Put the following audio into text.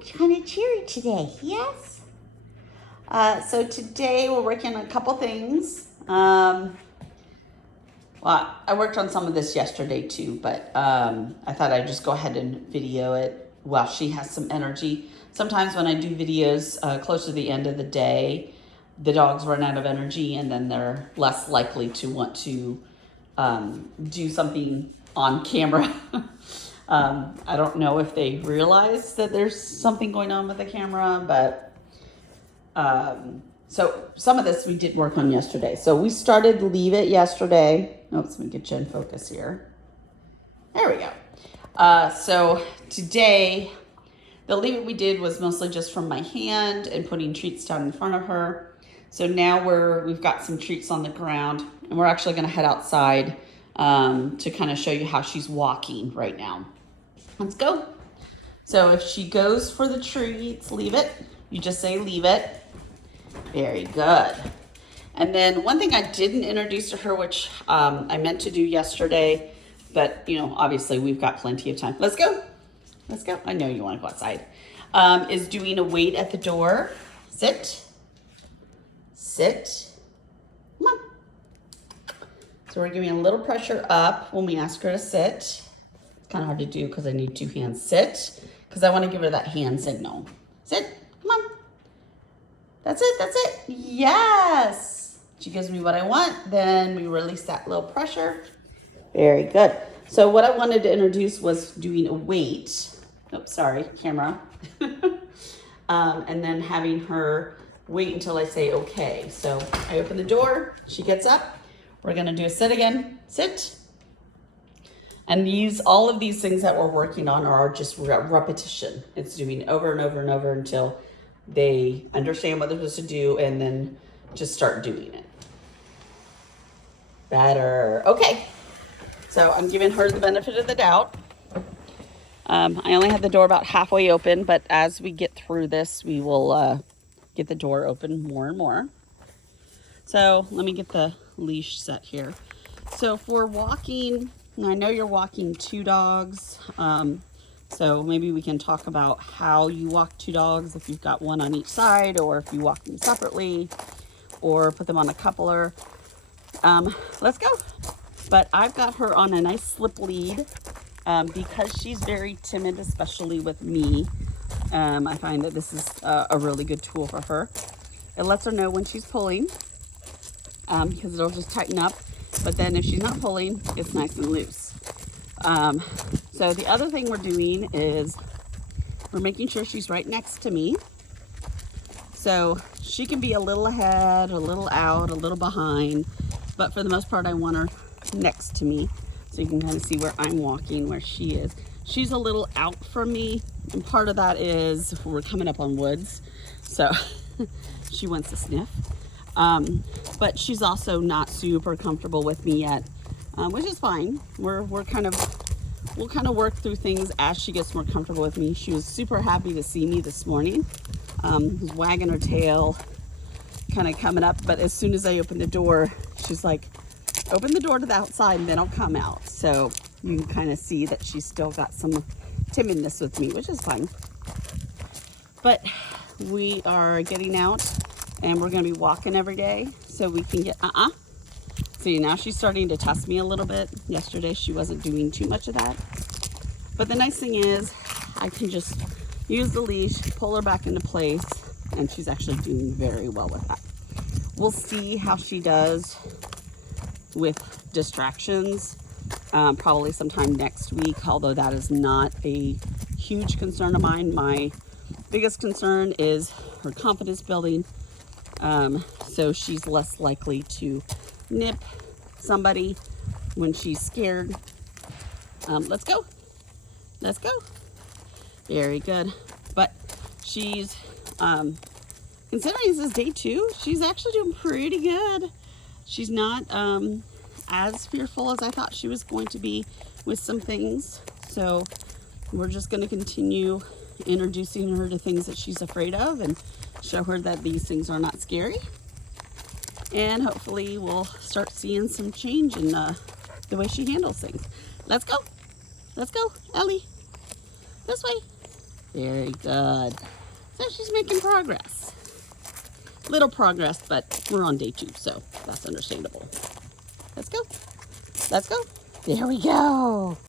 kind of cheery today, yes? So today we're working on a couple things. Well, I worked on some of this yesterday too, but I thought I'd just go ahead and video it while she has some energy. Sometimes when I do videos close to the end of the day, the dogs run out of energy and then they're less likely to want to do something on camera. I don't know if they realize that there's something going on with the camera, but so some of this we did work on yesterday. So we started Leave It yesterday. Oops, let me get you in focus here. There we go. So today, the Leave It we did was mostly just from my hand and putting treats down in front of her. So now we've got some treats on the ground, and we're actually going to head outside to kind of show you how she's walking right now. Let's go. So if she goes for the treats, leave it. You just say leave it. Very good. And then one thing I didn't introduce to her, which I meant to do yesterday, but you know, obviously we've got plenty of time. Let's go. Let's go. I know you want to go outside. Is doing a wait at the door. Sit. Sit. Come on. So we're giving a little pressure up when we ask her to sit. It's kind of hard to do because I need two hands. Sit, because I want to give her that hand signal. Sit. Come on. That's it. That's it. Yes. She gives me what I want. Then we release that little pressure. Very good. So what I wanted to introduce was doing a wait. Oops, sorry, camera. And then having her wait until I say okay. So I open the door. She gets up. We're going to do a sit again. Sit. And all of these things that we're working on are just repetition. It's doing over and over and over until they understand what they're supposed to do and then just start doing it. Better. Okay. So I'm giving her the benefit of the doubt. I only have the door about halfway open, but as we get through this, we will get the door open more and more. So let me get the leash set here. So if we're walking, and I know you're walking two dogs, so maybe we can talk about how you walk two dogs, if you've got one on each side, or if you walk them separately, or put them on a coupler. Let's go. But I've got her on a nice slip lead because she's very timid, especially with me. I find that this is a really good tool for her. It lets her know when she's pulling because it'll just tighten up. But then if she's not pulling, it's nice and loose. So the other thing we're doing is we're making sure she's right next to me. So she can be a little ahead, a little out, a little behind. But for the most part, I want her next to me. So you can kind of see where I'm walking, where she is. She's a little out from me. And part of that is we're coming up on woods. So she wants to sniff. But she's also not super comfortable with me yet, which is fine. We'll kind of work through things as she gets more comfortable with me. She was super happy to see me this morning. Was wagging her tail, kind of coming up. But as soon as I opened the door, she's like, open the door to the outside and then I'll come out. So you can kind of see that she's still got some timidness with me, which is fine. But we are getting out and we're going to be walking every day so we can get, See, now she's starting to test me a little bit. Yesterday she wasn't doing too much of that. But the nice thing is I can just use the leash, pull her back into place, and she's actually doing very well with that. We'll see how she does with distractions, probably sometime next week, although that is not a huge concern of mine. My biggest concern is her confidence building, so she's less likely to nip somebody when she's scared. Let's go. Let's go. Very good. But she's, considering this is day 2, she's actually doing pretty good. She's not as fearful as I thought she was going to be with some things. So we're just going to continue introducing her to things that she's afraid of and show her that these things are not scary. And hopefully we'll start seeing some change in the way she handles things. Let's go. Let's go, Ellie. This way. Very good. So she's making progress. Little progress, but we're on day 2, so that's understandable. Let's go. Let's go. There we go.